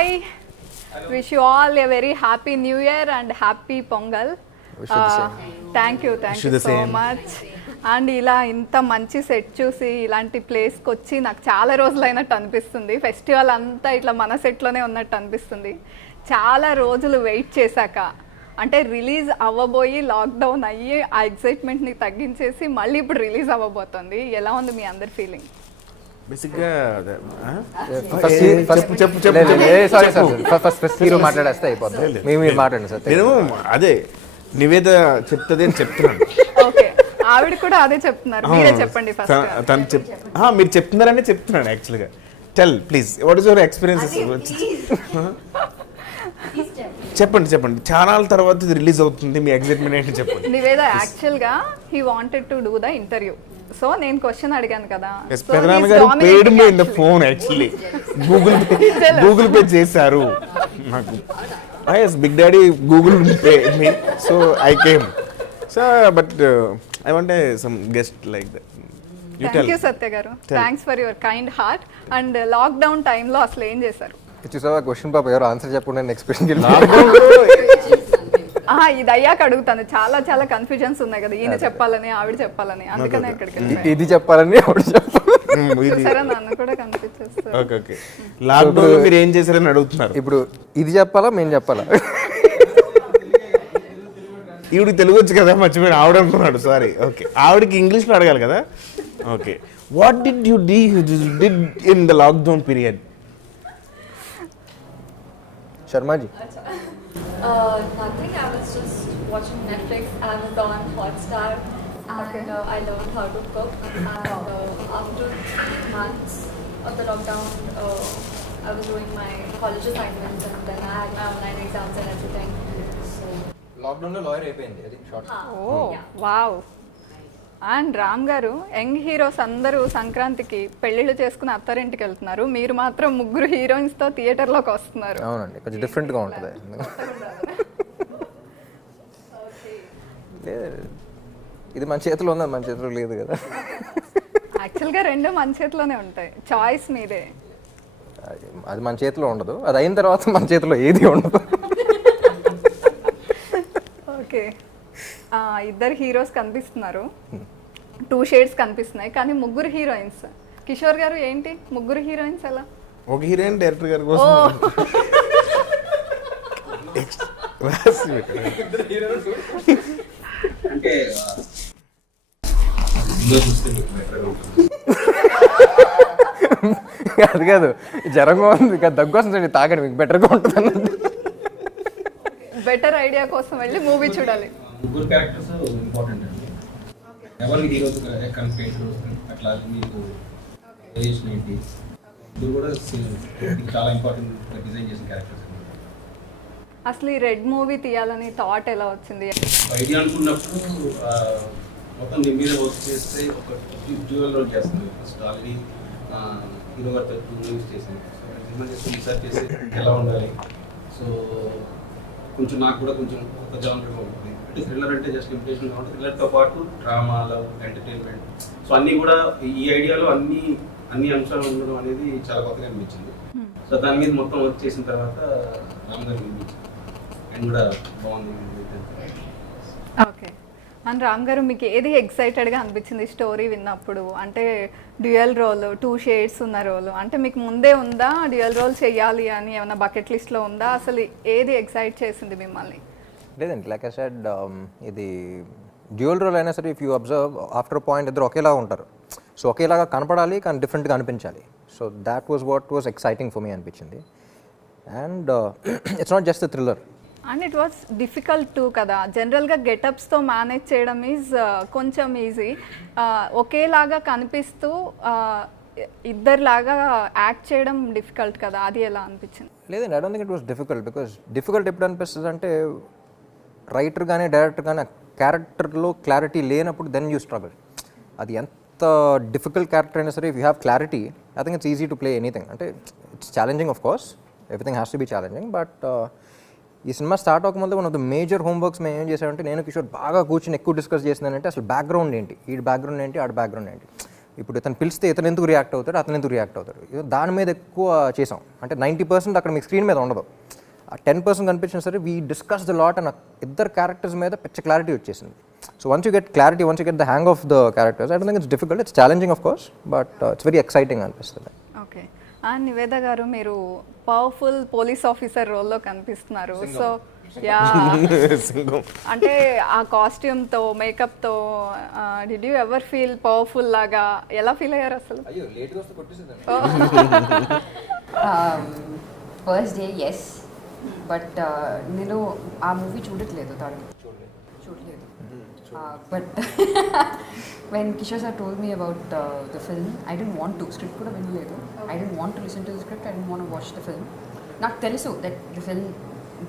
Hi, wish you all a very happy new year and happy pongal. Thank you so much. And ఇలా ఇంత మంచి set చూసి ఇలాంటి ప్లేస్కి వచ్చి నాకు చాలా రోజులైనట్టు అనిపిస్తుంది. ఫెస్టివల్ అంతా ఇట్లా మన సెట్లోనే ఉన్నట్టు అనిపిస్తుంది. చాలా రోజులు వెయిట్ చేశాక, అంటే రిలీజ్ అవ్వబోయి లాక్డౌన్ అయ్యి ఆ ఎక్సైట్మెంట్ని తగ్గించేసి మళ్ళీ ఇప్పుడు రిలీజ్ అవ్వబోతుంది. ఎలా ఉంది మీ అందరి ఫీలింగ్? బేసిక్గా మాట్లాడేస్తే అయిపోతుంది. మీరు మాట్లాడండి సార్. నేను అదే నివేద చెప్తుంది అని చెప్తున్నాను. ఓకే, ఆవిడ కూడా అదే చెప్తున్నారు. మీరే చెప్పండి ఫస్ట్. తను మీరు చెప్తున్నారని చెప్తున్నాను యాక్చువల్గా. Tell please, what is your experiences? చెప్పండి. చాలా తర్వాత ఇది రిలీజ్ అవుతుంది, మీ ఎక్సైట్మెంట్ ఏంటి చెప్పండి. నివేద యాక్చువల్గా he wanted to do the interview. So నేను క్వశ్చన్ అడిగాను కదా. పెదనాన్న గారు paid me in the phone actually. Google Pay చేశారు నాకు. yes, big daddy Google pay me, so I came. So but I want some guest like that. Thank you Satya garu. Thanks for your kind heart. And lockdown time lo aslu em chesaru? చూసావా question పాప ఎవరు answer చెప్పకుండా next క్వశ్చన్కి ఇది అయ్యాక అడుగుతాను. చాలా confusions ఉన్నాయి కదా, ఈయన చెప్పాలని ఆవిడ చెప్పాలని, అందుకనే ఇక్కడికి ఇది చెప్పాలని ఆవిడ చెప్పాలి. సరే, నన్ను కూడా కన్ఫ్యూజ్ చేస్తారు. ఓకే, లాక్డౌన్ మీరు ఏం చేశారని అడుగుతున్నారు. ఇప్పుడు ఇది చెప్పాలా మేము చెప్పాలా? ఈవిడికి తెలుగు వచ్చు కదా, మర్చిపోయిన ఆవిడ అనుకున్నాడు. సారీ. ఓకే, ఆవిడకి ఇంగ్లీష్లో అడగాలి కదా. Okay, what did you did in the lockdown period? Sharmaji. Nothing. I was just watching Netflix, Amazon, Hotstar, and I learned how to cook. And after 3 months of the lockdown, I was doing my college assignments, and then I had my online exams and everything. So లాక్డౌన్లో lawyer అయిపోయింది. అది short. Oh wow. And Ram garu, young heroes అందరూ సంక్రాంతికి పెళ్లిళ్ళు చేసుకుని అత్తారింటికి వెళ్తున్నారు, మీరు మాత్రం ముగ్గురు హీరోయిన్స్తో థియేటర్లోకి వస్తున్నారు. అవునండి, కొంచెం డిఫరెంట్గా ఉంటుంది. ఇది మన చేతిలో ఉంది, మన చేతిలో లేదు కదా. యాక్చువల్గా రెండు మన చేతిలోనే ఉంటాయి, చాయిస్ మీదే. అది మన చేతిలో ఉండదు, అది అయిన తర్వాత మన చేతిలో ఏది ఉండదు. ఓకే, ఇద్దరు హీరోస్ కనిపిస్తున్నారు, 2 షేడ్స్ కనిపిస్తున్నాయి, కానీ ముగ్గురు హీరోయిన్స్. కిషోర్ గారు ఏంటి ముగ్గురు హీరోయిన్స్ ఎలా? ఒక హీరోయిన్ డైరెక్టర్ గారి కోసం అంటే అది కాదు, జ్వరంగా ఉంది, దగ్గు వస్తుంది, తాగండి మీకు బెటర్గా ఉంటుంది. బెటర్ ఐడియా కోసం వెళ్ళి మూవీ చూడాలి. ముగ్గురు క్యారెక్టర్స్ ఇంపార్టెంట్ అండి. ఎవరికి హీరోస్ కన్ఫ్లిక్ట్ అట్లా మీకు వేరియేషన్ ఏంటి, ఇది కూడా చాలా ఇంపార్టెంట్ డిజైన్ చేసిన క్యారెక్టర్స్. అసలు ఈ రెడ్ మూవీ తీయాలని థాట్ ఎలా వచ్చింది? ఐడియా అనుకున్నప్పుడు మొత్తం దీని మీద వర్క్ చేస్తే ఒక డ్యూయల్ రోల్ చేస్తుంది. ఫస్ట్ ఆల్రెడీ హీరో గారితో 2 మూవీస్ చేశాను. రీసెర్చ్ చేసి ఎలా ఉండాలి, సో కొంచెం నాకు కూడా కొంచెం ఒక జానర్గా ఉంటుంది. అంటే థ్రిల్లర్ అంటే జస్ట్ ఇంప్రెషన్ కాబట్టి థ్రిల్లర్తో పాటు డ్రామా, లవ్, ఎంటర్టైన్మెంట్, సో అన్నీ కూడా ఈ ఐడియాలో అన్ని అంశాలు ఉండడం అనేది చాలా కొత్తగా అనిపించింది. సో దాని మీద మొత్తం వర్క్ చేసిన తర్వాత రామ్ గారు అనిపించింది అండ్ కూడా బాగుంది. ఓకే, అండ్ రామ్ గారు మీకు ఏది ఎక్సైటెడ్గా అనిపించింది స్టోరీ విన్నప్పుడు? అంటే డ్యూయల్ రోల్, 2 షేడ్స్ ఉన్న రోల్, అంటే మీకు ముందే ఉందా డ్యూయల్ రోల్ చేయాలి అని ఏమైనా బకెట్ లిస్ట్లో ఉందా? అసలు ఏది ఎక్సైట్ చేసింది మిమ్మల్ని? లేదండి, లైక్ ఐ సెడ్, ఇది డ్యూయల్ రోల్ అయినా సరే if you observe after point ఇద్దరు ఒకేలాగా ఉంటారు. సో ఒకేలాగా కనపడాలి కానీ డిఫరెంట్గా అనిపించాలి. So that what was exciting for me అనిపించింది. And it's not just the thriller. And it was difficult to కదా, జనరల్గా గెటప్స్తో మేనేజ్ చేయడం ఈజ్ కొంచెం ఈజీ. ఒకేలాగా కనిపిస్తూ ఇద్దరిలాగా యాక్ట్ చేయడం డిఫికల్ట్ కదా, అది ఎలా అనిపించింది? లేదండి, I don't think it was difficult. Because difficult ఎప్పుడు అనిపిస్తుంది అంటే రైటర్ కానీ డైరెక్టర్ కానీ క్యారెక్టర్లో క్లారిటీ లేనప్పుడు దెన్ యూ స్ట్రగుల్. అది ఎంత డిఫికల్ట్ క్యారెక్టర్ అయినా సరే if you have clarity, I think it's easy to play anything. అంటే it's challenging, of course everything has to be challenging. But ఈ సినిమా స్టార్ట్ అవ్వకముందు one of the major homeworks మేము ఏం చేసామంటే, నేను కిషోర్ బాగా కూర్చొని ఎక్కువ డిస్కస్ చేసిందంటే అసలు బ్యాక్గ్రౌండ్ ఏంటి, ఈ బ్యాక్గ్రౌండ్ ఏంటి, ఆడ బ్యాక్గ్రౌండ్ ఏంటి. ఇప్పుడు ఇతను పిలిస్తే ఇతను ఎందుకు రియాక్ట్ అవుతాడు, అతను ఎందుకు రియాక్ట్ అవుతాడు, దాని మీద ఎక్కువ చేసాం. అంటే 90% అక్కడ మీకు స్క్రీన్ మీద ఉండదు, ఆ 10% కనిపించినా సరే we discuss the lot and ఇద్దరు క్యారెక్టర్స్ మీద పిచ్చ క్లారిటీ వచ్చేసింది. So once you get clarity, once you get the hang of the characters, I don't think it's difficult, it's challenging of course, but it's very exciting అనిపిస్తుంది. Okay. Niveda గారు, మీరు powerful police officer రోల్లో కనిపిస్తున్నారు. So yeah, అంటే ఆ కాస్ట్యూమ్తో మేకప్తో did you ever feel powerful లాగా? ఎలా ఫీల్ అయ్యారు అసలు? ఫస్ట్ డే ఎస్, బట్ నేను ఆ మూవీ చూడట్లేదు, చూడలేదు. But when Kishore sir told me about the film, I don't want to, script కూడా వినలేదు, I don't want to listen to the script, I don't want to watch the film. నాకు తెలుసు that the film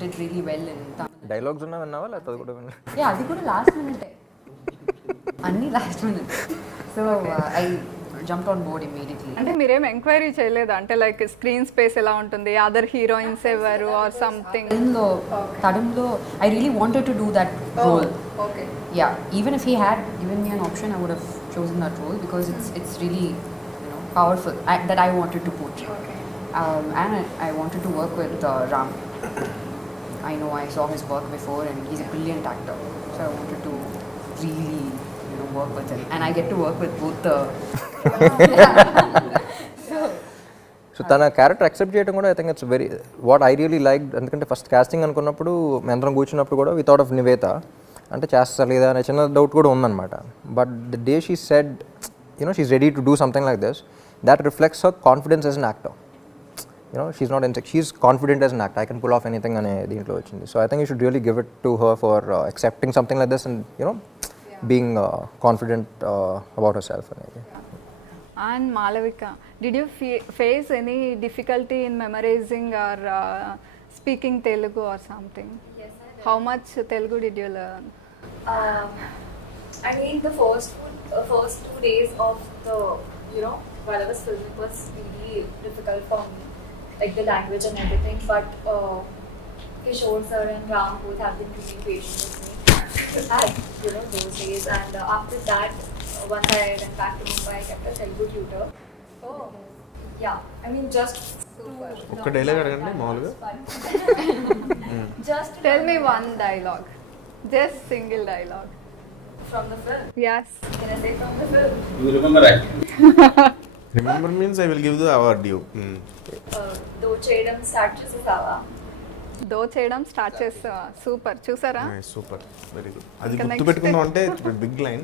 did really well in Tamil. Dialogues ఉన్నా విన్నావా లేకపోతే కూడా విన్నా? Yeah, అది కూడా లాస్ట్ మినిట్, అన్నీ last minute. So I jumped on board immediately. అంటే మీరేం ఎంక్వైరీ చేయలేదా? అంటే లైక్ స్క్రీన్ స్పేస్ ఎలా ఉంటుంది, అదర్ హీరోయిన్స్ ఎవరు ఆర్ సంథింగ్? ఫిల్మ్లో తడంలో I really wanted to do that role. Okay. Yeah, even if he had given me an option, I would have chosen that role because it's really, you know, powerful, that I wanted to portray. Okay. And I wanted to work with Ram. I know I saw his work before and he's a brilliant actor, so I wanted to really, you know, work with him, and I get to work with both the so తన character accept చేయడం కూడా I think it's very what I really like. ఎందుకంటే first casting అనుకున్నప్పుడు మేమందరం కూర్చున్నప్పుడు కూడా we thought of Nivetha, అంటే చేస్తా లేదా అనే చిన్న డౌట్ కూడా ఉందన్నమాట. But the day she said, you know, she's ready to do something like this, that reflects her confidence as an actor. You know, she's not insecure, she's confident as an actor, I can pull off anything అనే దీంట్లో వచ్చింది. So I think you should really give it to her for accepting something like this and, you know, being confident about herself అనేది. And Malavika, did you face any difficulty in memorizing or speaking Telugu or something? Yes, I did. How much Telugu did you learn? I mean, the first 2 days of the, you know, while I was filming was really difficult for me, like the language and everything. But Kishore sir and Ram both have been really patient with me at, you know, those days. And after that, once I went back to Mumbai, I kept a Telugu tutor. Oh, yeah. I mean, just ఒక్క dialogue అడగండి మామూలుగా. just Tell me one dialogue, just single dialogue. from the film. Yes. Can I say from the film? You remember actually? Remember means I will give the award you. Though Chedam start చేసేసావా? దో చేయడం start చేస్తా. Super, చూసారా? Super, very good. అది ఇంకా గుర్తు next. పెట్టుకుందాం అంటే big line.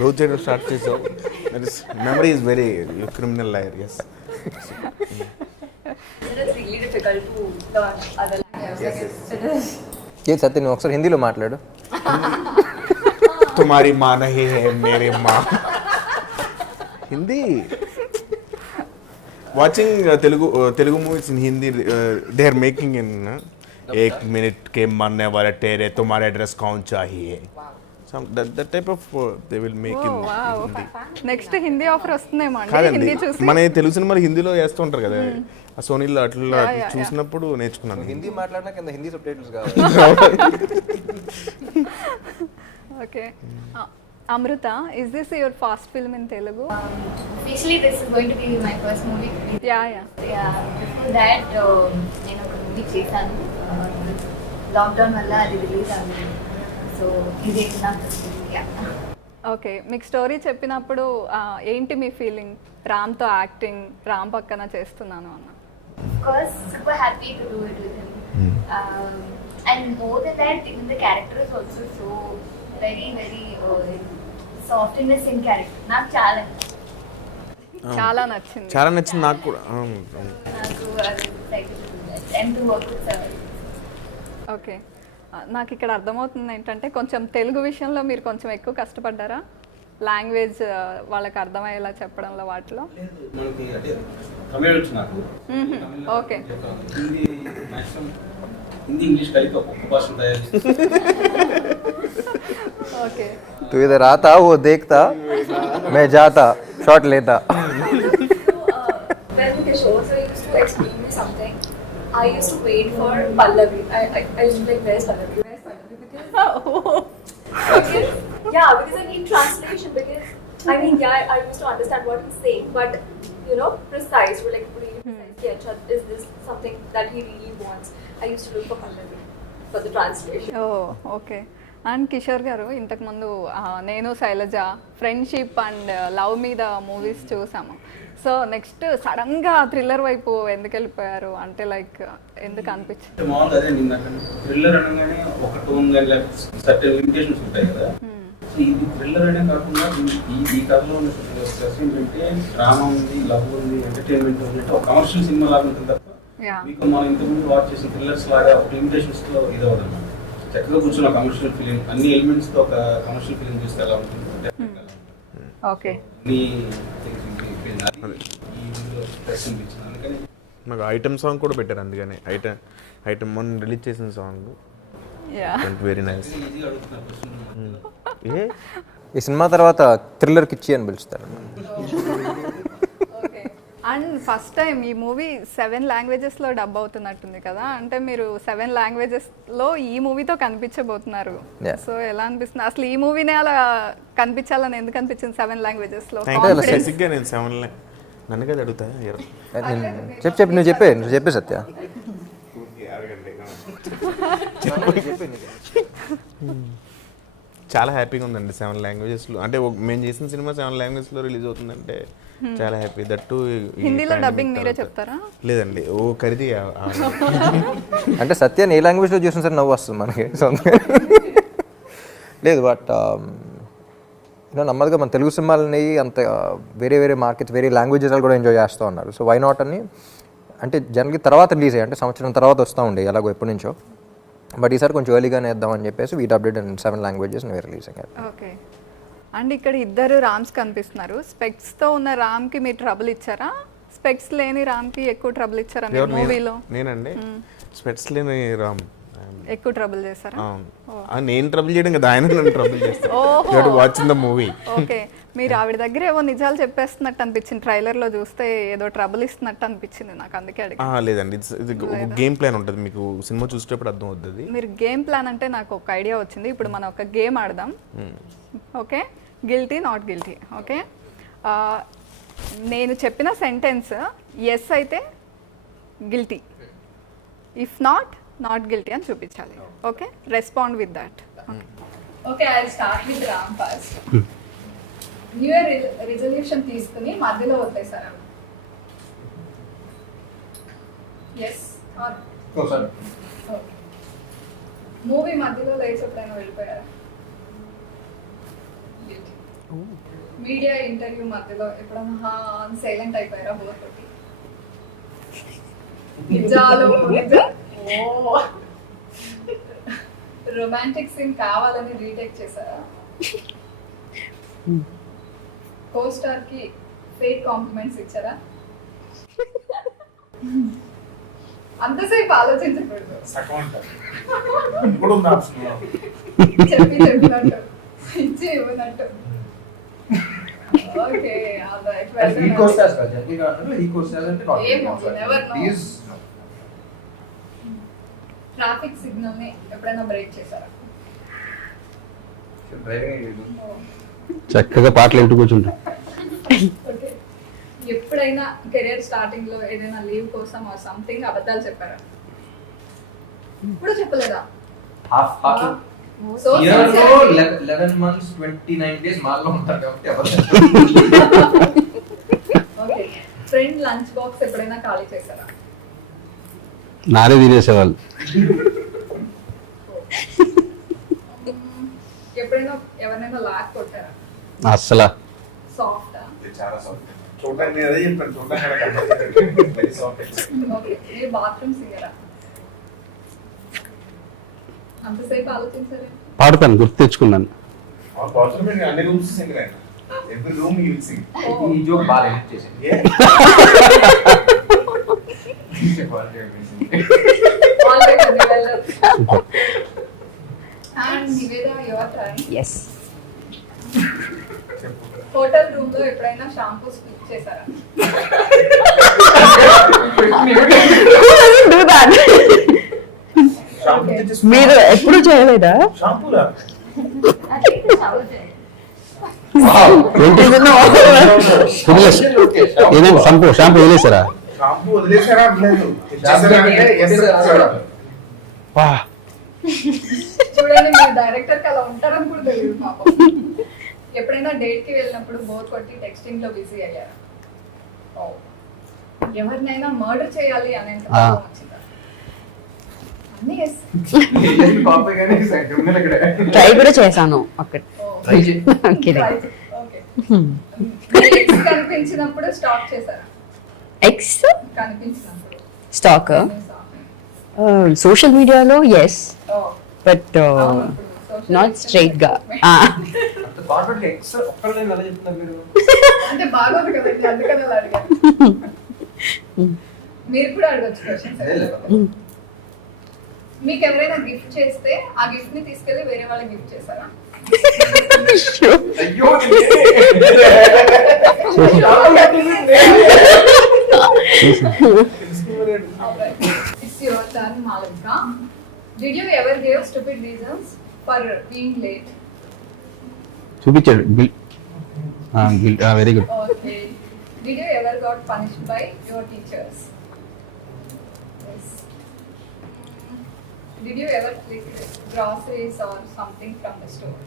రోజు చేయడం స్టార్ట్ చేసావు. Memory is very criminal liar. Yes. It is really difficult to learn other languages. It is. ఏ సత్య, నువ్వు ఒకసారి హిందీలో మాట్లాడు. తుమారి మా నహీ హై మేరే మా. Hindi watching Telugu movies in Hindi, they are making in एक मिनट के मरने वाले तेरे तुम्हारे एड्रेस कौन चाहिए, that type of they will make in Hindi. Next Hindi offer వస్తుందేమో అండి. కాదండి, హిందీ చూసి మన తెలుగు సినిమాలు హిందీలో వేస్తూ ఉంటారు కదా, ఆ సోనీలో అట్లా yeah. చూసినప్పుడు నేర్చుకున్నాను. హిందీ మాట్లాడినా కింద హిందీ సబ్ టైటిల్స్ కావాలి. Okay. Amrita, is this your first film in Telugu? Actually, this is going to be my first movie. Yeah yeah. Yeah, before that, నేను ఒక మూవీ చేశాను. లాక్డౌన్ వల్ల అది రిలీజ్ అవ్వలేదు. సో ఇది నా ఫస్ట్ మూవీ. ఓకే, మీకు స్టోరీ చెప్పినప్పుడు ఏంటి మీ ఫీలింగ్? రామ్తో యాక్టింగ్, రామ్ పక్కన చేస్తున్నాను అన్న. Of course, super happy to do it with him. And more than that, even the character is also so very, very softness in character. నాకు చాలా చాలా నచ్చింది. చాలా నచ్చింది నాకు కూడా. నాకు అది excited to do that and to work with sir. Okay, నాకు ఇక్కడ అర్థమవుతుంది ఏంటంటే కొంచెం తెలుగు విషయంలో మీరు కొంచెం ఎక్కువ కష్టపడ్డారా? లాంగ్వేజ్ వాళ్ళకి అర్థమయ్యేలా చెప్పడంలో వాటిలో? మనకి అంటే తమిళ వచ్చు నాకు. Okay. Hindi maximum Hindi English కలిపి ఒక్కొక్క భాష తయారు చేసి ఓకే. तू इधर आता, वो देखता, मैं जाता, शॉट लेता. When Kishore sir used to explain me something, I used to wait for Pallavi. I used to be like, where's Pallavi? Where's Pallavi? Because yeah, because I need translation. Because I mean, yeah, I used to understand what he's saying, but you know, precise, like really precise. Yeah, Chad, is this something that he really wants? I used to look for Pallavi for the translation. Oh okay. And Kishore garu ఇంతకుముందు నేను Shailaja friendship and love మీద movies చూసాము. So next సడన్గా thriller వైపు ఎందుకు వెళ్ళిపోయారు అంటే like ఎందుకు అనిపించింది? మామూలుగా అదే నిన్న థ్రిల్లర్ అనగానే ఒక టోన్ కానీ సర్టెన్ లిమిటేషన్స్ ఉంటాయి కదా. సో ఇది థ్రిల్లర్ అనే కాకుండా ఈ కథలో ఉన్న స్ట్రెస్ ఏంటంటే డ్రామా ఉంది, లవ్ ఉంది, ఎంటర్టైన్మెంట్ ఉంది, అంటే ఒక కమర్షియల్ సినిమా లాగా ఉంటుంది తప్ప మీకు మనం ఇంతకుముందు వాచ్ చేసిన థ్రిల్లర్స్ లాగా ఒక లిమిటేషన్స్తో ఇది అవ్వదు. చక్కగా కూర్చున్న కమర్షియల్ ఫిలిం అన్ని ఎలిమెంట్స్తో ఒక కమర్షియల్ ఫిలిం చూస్తే ఎలా ఉంటుంది. ఓకే. నాకు ఐటమ్ సాంగ్ కూడా పెట్టారు, అందుకని ఐటమ్ మొన్న రిలీజ్ చేసిన సాంగ్ వెరీ నైస్. ఈ సినిమా తర్వాత థ్రిల్లర్ కిచ్చి అని పిలుస్తారు. అండ్ ఫస్ట్ టైం ఈ మూవీ 7 లాంగ్వేజెస్లో డబ్ అవుతున్నట్టుంది కదా, అంటే మీరు 7 లాంగ్వేజెస్లో ఈ మూవీతో కనిపించబోతున్నారు. సో ఎలా అనిపిస్తుంది అసలు ఈ మూవీనే అలా కనిపించాలని ఎందుకు అనిపించింది 7 లాంగ్వేజెస్లో? బేసిక్గా నేను 7 నన్ను కదా అడుగుతా. చెప్పు నువ్వు చెప్పే సత్య. చాలా హ్యాపీగా ఉందండి 7 లాంగ్వేజెస్లో. అంటే మేము చేసిన సినిమా 7 లాంగ్వేజ్లో రిలీజ్ అవుతుందంటే చాలా హ్యాపీ. దట్టు హిందీలో డబ్బింగ్ మీరే చెప్తారా? లేదండి, ఓ ఖరీది. అంటే సత్యాన్ని ఏ లాంగ్వేజ్లో చూసిన సరే నవ్వు వస్తుంది మనకి లేదు. బట్ నమ్మదిగా మన తెలుగు సినిమాలని అంత వేరే మార్కెట్స్ వేరే లాంగ్వేజెస్ కూడా ఎంజాయ్ చేస్తూ ఉన్నారు. సో వై నాట్ అని అంటే జనరల్గా తర్వాత రిలీజ్ అయ్యాయి, అంటే సంవత్సరం తర్వాత వస్తూ ఉండే ఎలాగో ఎప్పటి నుంచో. బట్ ఈసారి కొంచెం ఎర్లీగానే వేద్దామని చెప్పేసి we update in 7 languages release అయ్యాయి. ఓకే. అండ్ ఇక్కడ ఇద్దరు రామ్స్ కనిపిస్తున్నారు. స్పెక్స్తో ఉన్న రామ్కి మీరు ట్రబుల్ ఇచ్చారా? స్పెక్స్ లేని రామ్కి ఎక్కువ ట్రబుల్ ఇచ్చారా మీరు మూవీలో? నేనండి స్పెక్స్ లేని రామ్ ఎక్కువ ట్రబుల్ చేశారా? నేను ట్రబుల్ చేయడం కదా, ఆయన నన్ను ట్రబుల్ చేస్తాను. Watching the movie. ఓకే. మీరు ఆవిడ దగ్గర ఏవో నిజాలు చెప్పేస్తున్నట్టు అనిపించింది, ట్రైలర్లో చూస్తే ఏదో ట్రబుల్ ఇస్తున్నట్టు అనిపించింది నాకు, అందుకే అడిగి. లేదండి, ఇది ఒక గేమ్ ప్లాన్ ఉంటుంది, మీకు సినిమా చూసేటప్పుడు అర్థం అవుతుంది. మీరు గేమ్ ప్లాన్ అంటే నాకు ఒక ఐడియా వచ్చింది. ఇప్పుడు మనం ఒక గేమ్ ఆడదాం. Okay, guilty not guilty. Okay, నేను చెప్పిన సెంటెన్స్ ఎస్ అయితే గిల్టీ, ఇఫ్ నాట్ గిల్టీ అని చూపించాలి. Okay, respond with that. Okay, I will start with Ram first. New year resolution తీసుకుని మధ్యలో వదిలేసారా? ఎస్ ఆర్ మూవీ మధ్యలో లేచి ఎప్పుడైనా వెళ్ళిపోయారా? మీడియా ఇంటర్వ్యూ మధ్యలో ఎప్పుడైనా సైలెంట్ అయిపోయారా? బోర్ కొట్టి రొమాంటిక్ సీన్ కావాలని రీటేక్ చేశారా? కో స్టార్ కి ఫేక్ కాంప్లిమెంట్స్ ఇచ్చారా? అంతసేపు ఆలోచించకూడదు, చెప్పినట్టు ఇచ్చి ఇవ్వనట్టు. ఓకే, ట్రాఫిక్ సిగ్నల్ ని ఎప్పుడైనా బ్రేక్ చేశారా? చక్కగా పాటలు వింటూ కూర్చుంటాం. ఓకే, ఎప్పుడైనా కెరీర్ స్టార్టింగ్ లో ఏదైనా లీవ్ కోసం ఆర్ సంథింగ్ అబద్ధాలు చెప్పారా? ఇప్పుడు చెప్పలేదా? సో 11 months 29 days మాల్లో ఉంటారు కాబట్టి ఓకే, ఫ్రెండ్ లంచ్ బాక్స్ ఎప్పుడైనా ఖాళీ చేశారా? నారే తినేసేవాళ్ళు. ఎప్పుడైనా ఎవరినైనా లాక్ కొట్టారా? అస్సలా సాఫ్టా? చాలా సాఫ్ట్. చూడండి అదే చెప్పాను, ఓకే, మీరు బాత్రూమ్ సింగరా? అంతసేపు ఆలోచించారు. పాడతాను, గుర్తు తెచ్చుకున్నాను. అన్ని రూమ్స్ సింగర్ అయినా ఎవ్రీ రూమ్ యూ సింగ్. ఈ జోక్ బాగా హెల్ప్ చేసింది. హోటల్ రూమ్ లో ఎప్పుడైనా షాంపూ స్కిప్ చేశారా? మీరు ఎప్పుడు చేయలేదా? షాంపూలా? వదిలేసి ఏదైనా షాంపూ వదిలేసారా? షాంపూ వదిలేసారా అనలేదు. ఇచ్చేసారంటే yes ఇచ్చారు. వా, చూడండి మీరు డైరెక్టర్ కి అలా ఉంటారని కూడా తెలియదు పాపం. ఎప్పుడైనా డేట్ కి వెళ్ళినప్పుడు బోర్ కొట్టి టెక్స్టింగ్ లో బిజీ అయ్యారా? ఓ. ఎవరినైనా మర్డర్ చేయాలి అనేంత కోపం వచ్చిందా? అన్నీ yes. ట్రై కూడా చేశాను అక్కడ. Try చే- okay. మీరు ex కనిపించినప్పుడు స్టాక్ చేశారా? ఎక్స్ కనిపించినప్పుడు స్టాక్ సోషల్ మీడియాలో ఎస్, Oh. బట్ అవును, ఇప్పుడు social నాట్ media స్ట్రైట్ గా. అంటే బాగోదు కదండి, అందుకని అలా అడిగాను. మీరు కూడా అడగచ్చు క్వశ్చన్స్. మీకు ఎవరైనా గిఫ్ట్ చేస్తే ఆ గిఫ్ట్ ని తీసుకెళ్లి వేరే వాళ్ళకి గిఫ్ట్ చేశారా? It's your turn, Malika. Did you ever give stupid reasons for being late? చూపించాడు bill. Very good. Okay. Did you ever got punished by your teachers? Yes. Did you ever click groceries or something from the store?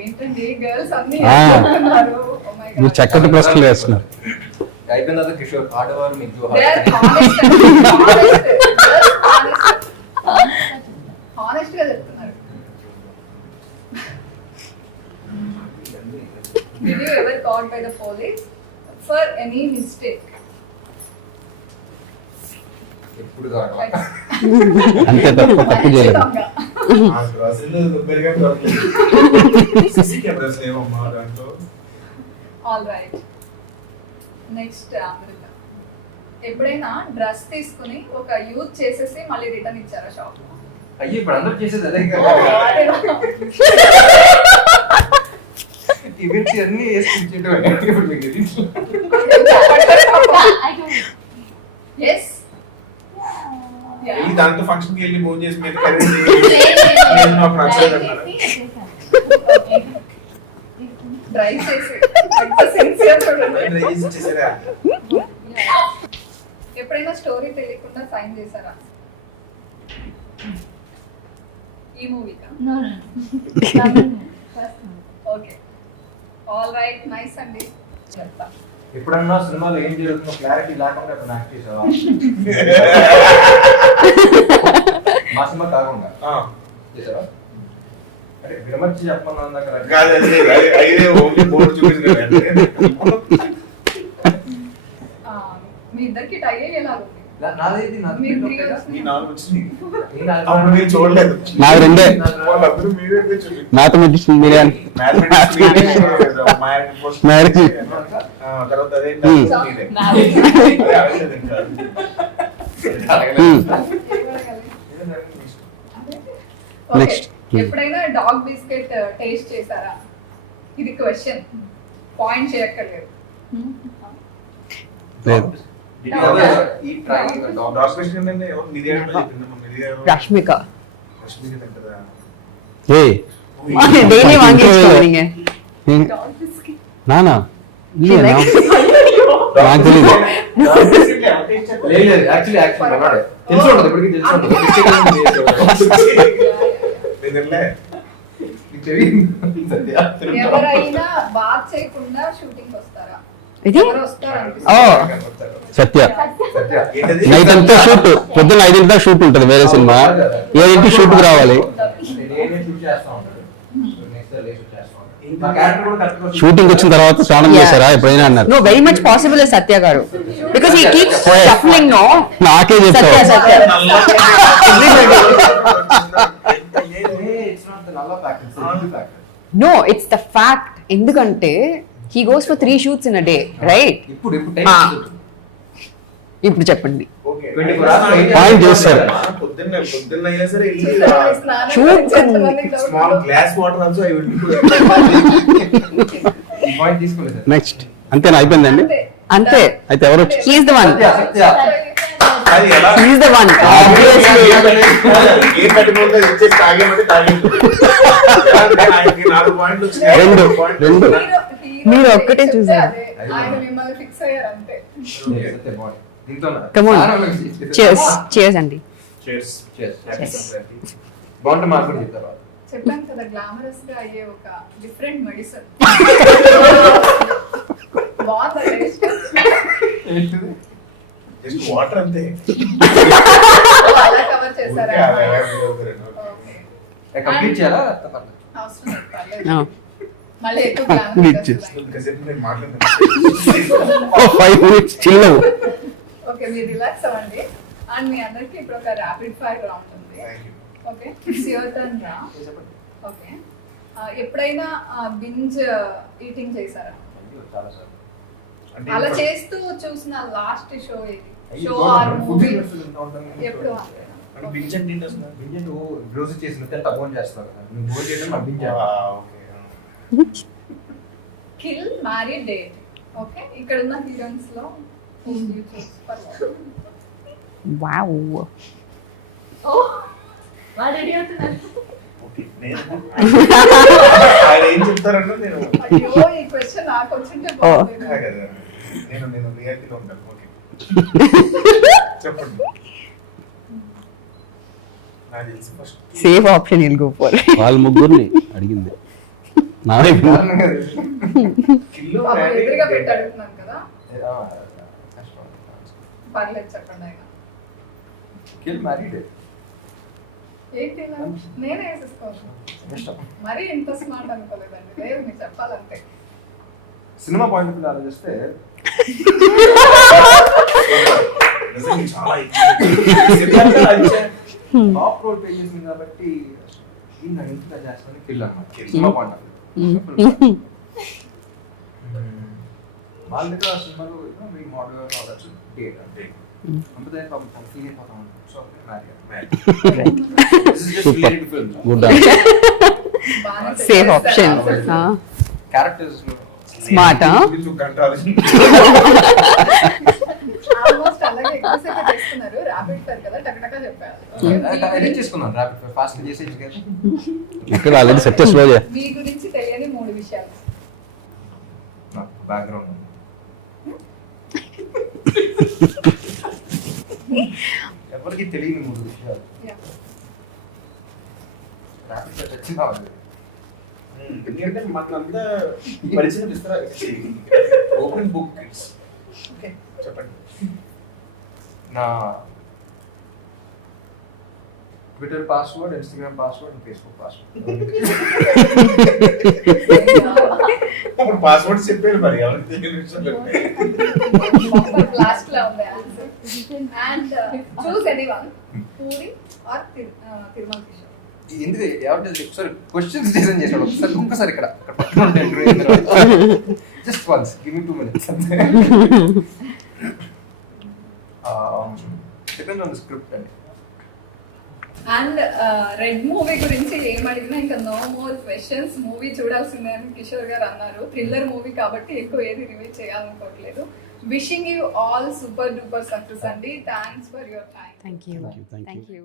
ఏంటండి girls అన్ని చెప్తున్నారు? Oh my God. మీరు చక్కటి ప్రశ్నలు వేస్తున్నారు. అయిపోయిన కిషోర్ ఆడవారు మీకు They are honest and honest. Girls honest. Honest గా చెప్తున్నారు. Did you ever caught by the police for any mistake? ఎప్పుడు కావాలి అంతే తప్పు చేయలేదు. ఆ గ్రాసరీలో దుబ్బరిగా దొరకలేదు. సీసీ కెమెరాస్ లేవమ్మా దాంట్లో. All right. Next అమృత. ఎప్పుడైనా డ్రెస్ తీసుకుని ఒక యూజ్ చేసేసి మళ్ళీ రిటర్న్ ఇచ్చారా షాప్ లో? అయ్యి ఇప్పుడు అందరూ చేసేది అదే ఈవెంట్స్ అన్ని Yes. వెళ్ళి దాంతో ఫంక్షన్ కి వెళ్ళి ఫోన్ చేసి మీద కరెంట్ నేను నాకు నచ్చలేదు అన్నారు. డ్రైవ్ చేసి ఎంత సిన్సియర్ చూడండి. రైజ్ చేసారా? ఎప్పుడైనా స్టోరీ తెలియకుండా సైన్ చేశారా? ఈ మూవీకా? No. Okay. All right, nice అండి. చెప్తా. ఎప్పుడన్నా సినిమాలో ఏం జరుగుతుందో క్లారిటీ లేకుండా ఇప్పుడు యాక్ట్ చేసావా? మా సినిమా కాకుండా చేసావా? అంటే విడమర్చి చెప్పమన్నా కదా. కాదు అదే ఓన్లీ బోర్డు చూపించారు. మీ ఇద్దరికి టై అయ్యేలాగుంది. నాదేది మీరు 3 years ఈ నాలుగు వచ్చినాయి. అప్పుడు మీరు చూడలేదు. నాది రెండే. వాళ్ళందరూ మీరే చూపించారు. మ్యాథమెటిక్స్ మీరే అని. మ్యారేజ్. తర్వాత అదే Next. ఎప్పుడైనా డాగ్ బిస్కెట్ టేస్ట్ చేశారా? ఇది క్వశ్చన్, పాయింట్ చేయక్కర్లేదు. లేదు. ரஷ்மிகா ஏய் டெய்லி வாங்கி வச்சுக்கோங்க. డాగ్ బిస్కెట్ நானா இல்லையா నాకు తెలీదు. లేదు యాక్చువల్లీ మనోడే తెలుసు ఉంటుంది ఇప్పటికీ తెలుసు ఉంటుంది. ఎవరైనా బాత్ చేయకుండా షూటింగ్ వస్తారా? ఇది ఎవరు వస్తారు ఓ అనిపిస్తుంది? సత్య నైట్ అంతా షూట్, పొద్దున్న 5 గంటల షూట్ ఉంటుంది వేరే సినిమా, 7 షూట్ కి రావాలి. షూటింగ్ వచ్చిన తర్వాత స్నానం చేశారా ఎప్పుడైనా అన్నారు. No very much possible Satya garu because he keeps shuffling. No నాకే సత్య చెప్తావు. Satya no it's the fact. ఎందుకంటే he goes for 3 shoots in a day, right? ఇప్పుడు చెప్పండి. పాయింట్ చేస్తారు. పొద్దున్న అయినా సరే స్నానం Shoot గురించి ఎంతమందికి doubt స్మాల్ ఉందో? Glass water also I will next అంతేనా, అయిపోయిందండి. అంతే. అంతే. అయితే ఎవరు వచ్చి హీ ఇస్ ద వన్. సత్య అది ఎలా ఈజ్ ద వన్ ఆబ్వియస్లీ. ఏం కట్టుకోకుండా ఇచ్చేసి తాగేమంటే తాగేది. ఆయనకి 4 పాయింట్లు వచ్చినాయి. రెండు. మీరు ఒక్కటే చూసారు. ఆయన మిమ్మల్ని ఫిక్స్ అయ్యారు అంతే. Come on. Cheers. Cheers అండి. Cheers. బాగుంటే మాకు కూడా చెప్తారు. చెప్పాను కదా గ్లామరస్ గా అయ్యే ఒక డిఫరెంట్ మెడిసిన్. బాగుంది టేస్ట్. జస్ట్ వాటర్ అంతే. అలా కవర్ చేశారా? ఓకే. కంప్లీట్ చేయాలా? అవసరం లేదు, పర్లేదు. No. మళ్ళీ ఎక్కువ గ్లామరస్. ఇంతసేపు నేను మాట్లాడుతున్నాను. 5 minutes chill. ఓకే, మీరు రిలాక్స్ అవ్వండి. అండ్ మీ అందరికి ఇప్పుడు ఒక ర్యాపిడ్ ఫైర్ రౌండ్ ఉంది. ఓకే, ఇట్స్ యువర్ టర్న్ రా. ఓకే, ఎప్పుడైనా బింజ్ ఈటింగ్ చేశారా? అలా చేస్తూ చూసిన లాస్ట్ షో ఏది? షో ఆర్ మూవీ ఎప్పుడు? రోజు చేసిన తక్కువ చేస్తారు. Kill marry date. ఓకే, ఇక్కడ ఉన్న హీరోయిన్స్ లో Wow. వాళ్ళు రెడీ అవుతున్నారు. ఆయన ఏం చెప్తారన్నా నేను అయ్యో, ఈ క్వశ్చన్ నాకు వచ్చింటే బాగుంది. కదా, నేను రియాలిటీలో ఉంటాను. ఓకే చెప్పండి. నాకు తెలిసి first Safe option you'll go for. వాళ్ళ ముగ్గురిని అడిగింది నా వైపు. కిల్లు పాపం మ్యారీ ఎదురుగా డేట్. పెట్టి అడుగుతున్నాను కదా, పర్లేదు చెప్పండి. ఆయన కిల్ మ్యారీడ్ ఏంటి ఇలా? నేనే వేసేసుకోవచ్చు. మరీ ఇంత స్మార్ట్ అనుకోలేదండి. లేదు, మీరు చెప్పాలంటే. సినిమా పాయింట్ ఆఫ్ వ్యూ ఆలోచిస్తే నిజంగా చాలా టాప్ రోల్ పే చేసింది కాబట్టి ఇంకా ఇంట్లో చేస్తాను కిల్ అన్నమాట. సినిమా పాయింట్ ఆఫ్ వ్యూ వాళ్ళ దగ్గర సినిమాలో మీ మోడల్ డేట్ అంటే అంతే ఫీల్ అయిపోతాం. So Super. Good answer. బాగానే Safe చెప్పేస్తారు option. answers. Characters Smart, huh? Almost అలాగే ఎక్కువసేపు చేస్తున్నారు. ర్యాపిడ్ ఫైర్ కదా, టకటకా చెప్పారు. ఎడిట్ చేసుకున్నాను ర్యాపిడ్ ఫాస్ట్ చేసేది కదా. ఇక్కడ ఆల్రెడీ సెట్ స్లో చేయ. మీ గురించి తెలియని 3 విషయాలు. నాకు బ్యాక్గ్రౌండ్ ఎవరికి తెలియని 3 విషయాలు. Yeah. ర్యాపిడ్ ఫైర్ వచ్చిందా ఎందుకంటే మనంతా పరిచయం ఇస్తారా? Open book. ఓకే చెప్పండి. నా Twitter password, Instagram password, Facebook password. అప్పుడు పాస్వర్డ్ చెప్పారు మరి ఎవరికి తెలియని విషయాలు. లాస్ట్ లో ఉంది answer. And choose anyone, Puri or Tirumala Kishore. ఎందుకు ఎవరు ఒకసారి క్వశ్చన్స్ డిజైన్ చేశాడు. ఒక్కసారి ఇక్కడ just once give me 2 minutes. Depend on the script అండి. అండ్ రెడ్ మూవీ గురించి ఏం అడిగినా ఇంకా నో మోర్ క్వశ్చన్స్. మూవీ చూడాల్సిందే అని కిషోర్ గారు అన్నారు. థ్రిల్లర్ మూవీ కాబట్టి ఎక్కువ ఏది రివీల్ చేయాలనుకోవట్లేదు. Wishing you all super duper success అండి. Thanks for your time. Thank you. Thank you. Thank you.